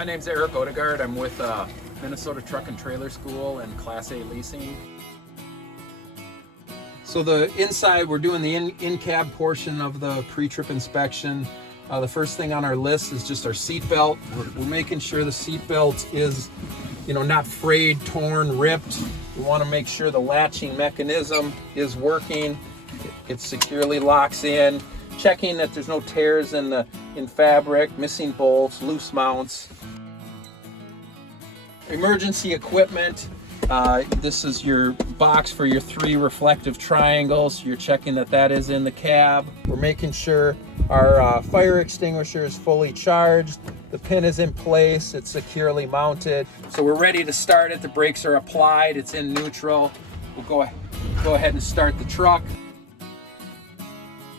My name's Eric Odegaard. I'm with Minnesota Truck and Trailer School and Class A leasing. So the inside, we're doing the in-cab portion of the pre-trip inspection. The first thing on our list is just our seat belt. We're making sure the seat belt is, not frayed, torn, ripped. We want to make sure the latching mechanism is working. It securely locks in. Checking that there's no tears in fabric, missing bolts, loose mounts. Emergency equipment. This is your box for your 3 reflective triangles. You're checking that is in the cab. We're making sure our fire extinguisher is fully charged. The pin is in place. It's securely mounted. So we're ready to start it. The brakes are applied. It's in neutral. We'll go ahead and start the truck.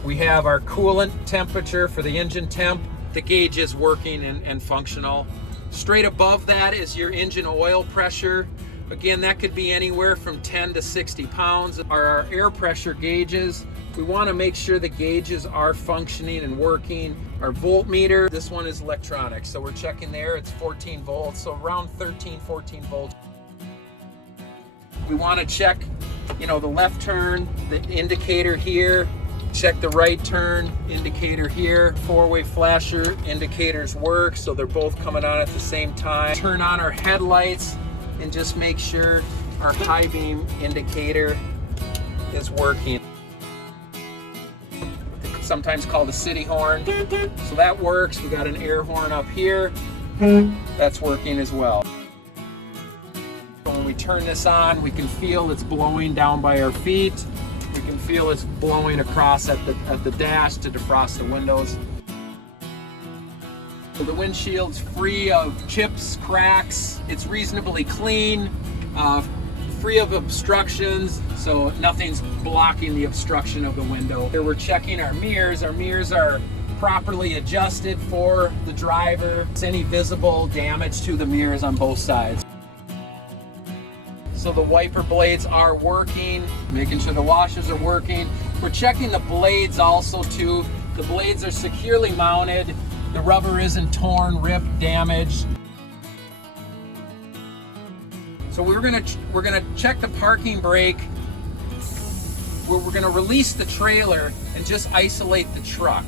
We have our coolant temperature for the engine temp. The gauge is working and functional. Straight above that is your engine oil pressure. Again, that could be anywhere from 10 to 60 pounds. Our air pressure gauges, we want to make sure the gauges are functioning and working. Our voltmeter, this one is electronic, so we're checking there. It's 14 volts, so around 13, 14 volts. We want to check, the left turn, the indicator here. Check the right turn indicator here. 4-way flasher indicators work, so they're both coming on at the same time. Turn on our headlights and just make sure our high beam indicator is working. Sometimes called a city horn. So that works. We got an air horn up here. That's working as well. When we turn this on, we can feel it's blowing down by our feet. We can feel it's blowing across at the dash to defrost the windows. So the windshield's free of chips, cracks. It's reasonably clean, free of obstructions, so nothing's blocking the obstruction of the window. Here we're checking our mirrors. Our mirrors are properly adjusted for the driver. There's any visible damage to the mirrors on both sides. So the wiper blades are working, making sure the washers are working. We're checking the blades also too. The blades are securely mounted. The rubber isn't torn, ripped, damaged. So we're gonna check the parking brake. We're gonna release the trailer and just isolate the truck.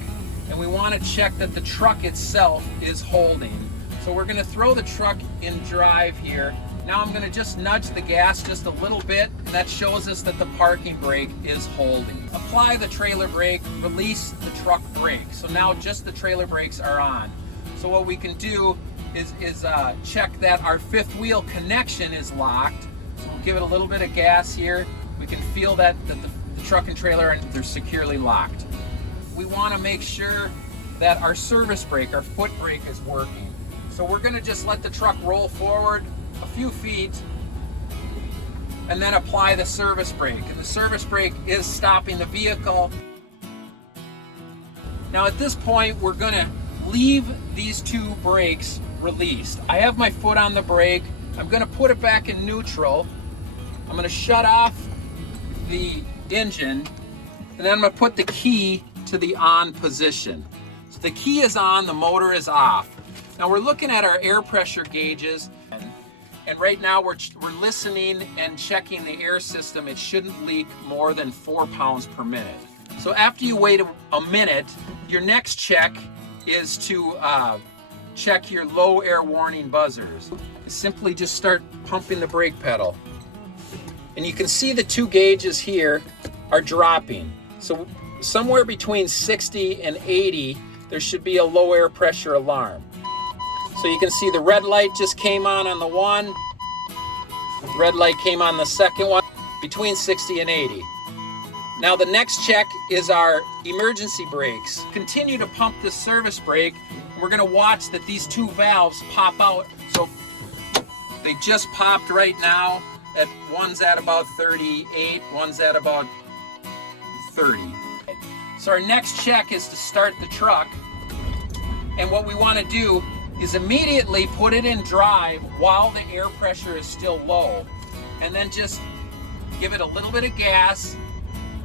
And we wanna check that the truck itself is holding. So we're gonna throw the truck in drive here. Now I'm going to just nudge the gas just a little bit, and that shows us that the parking brake is holding. Apply the trailer brake, release the truck brake. So now just the trailer brakes are on. So what we can do is check that our 5th wheel connection is locked. So we'll give it a little bit of gas here. We can feel that the truck and trailer, they're securely locked. We want to make sure that our service brake, our foot brake, is working. So we're going to just let the truck roll forward a few feet and then apply the service brake. And the service brake is stopping the vehicle. Now at this point, we're gonna leave these 2 brakes released. I have my foot on the brake. I'm gonna put it back in neutral. I'm gonna shut off the engine, and then I'm gonna put the key to the on position. So the key is on, the motor is off. Now we're looking at our air pressure gauges. And right now we're listening and checking the air system. It shouldn't leak more than 4 pounds per minute. So after you wait a minute, your next check is to check your low air warning buzzers. Simply just start pumping the brake pedal. And you can see the 2 gauges here are dropping. So somewhere between 60 and 80, there should be a low air pressure alarm. So you can see the red light just came on the one. The red light came on the second one, between 60 and 80. Now the next check is our emergency brakes. Continue to pump the service brake. We're gonna watch that these 2 valves pop out. So they just popped right now. One's at about 38, one's at about 30. So our next check is to start the truck. And what we wanna do is immediately put it in drive while the air pressure is still low, and then just give it a little bit of gas,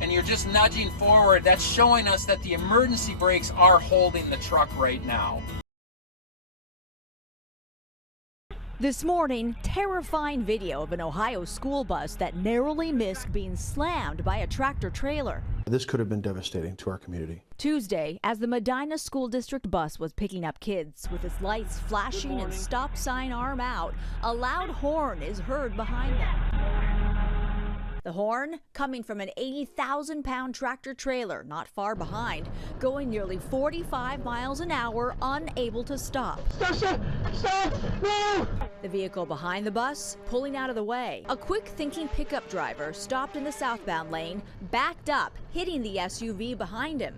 and you're just nudging forward. That's showing us that the emergency brakes are holding the truck right now. This morning, terrifying video of an Ohio school bus that narrowly missed being slammed by a tractor trailer. This could have been devastating to our community. Tuesday, as the Medina School District bus was picking up kids, with its lights flashing and stop sign arm out, a loud horn is heard behind them. The horn coming from an 80,000-pound tractor trailer not far behind, going nearly 45 miles an hour, unable to stop. Stop! No! The vehicle behind the bus pulling out of the way. A quick-thinking pickup driver stopped in the southbound lane, backed up, hitting the SUV behind him.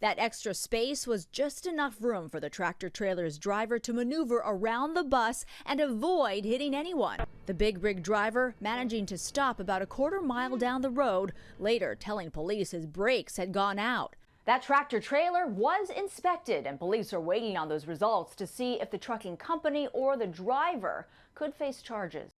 That extra space was just enough room for the tractor trailer's driver to maneuver around the bus and avoid hitting anyone. The big rig driver managing to stop about a quarter mile down the road, later telling police his brakes had gone out. That tractor trailer was inspected, and police are waiting on those results to see if the trucking company or the driver could face charges.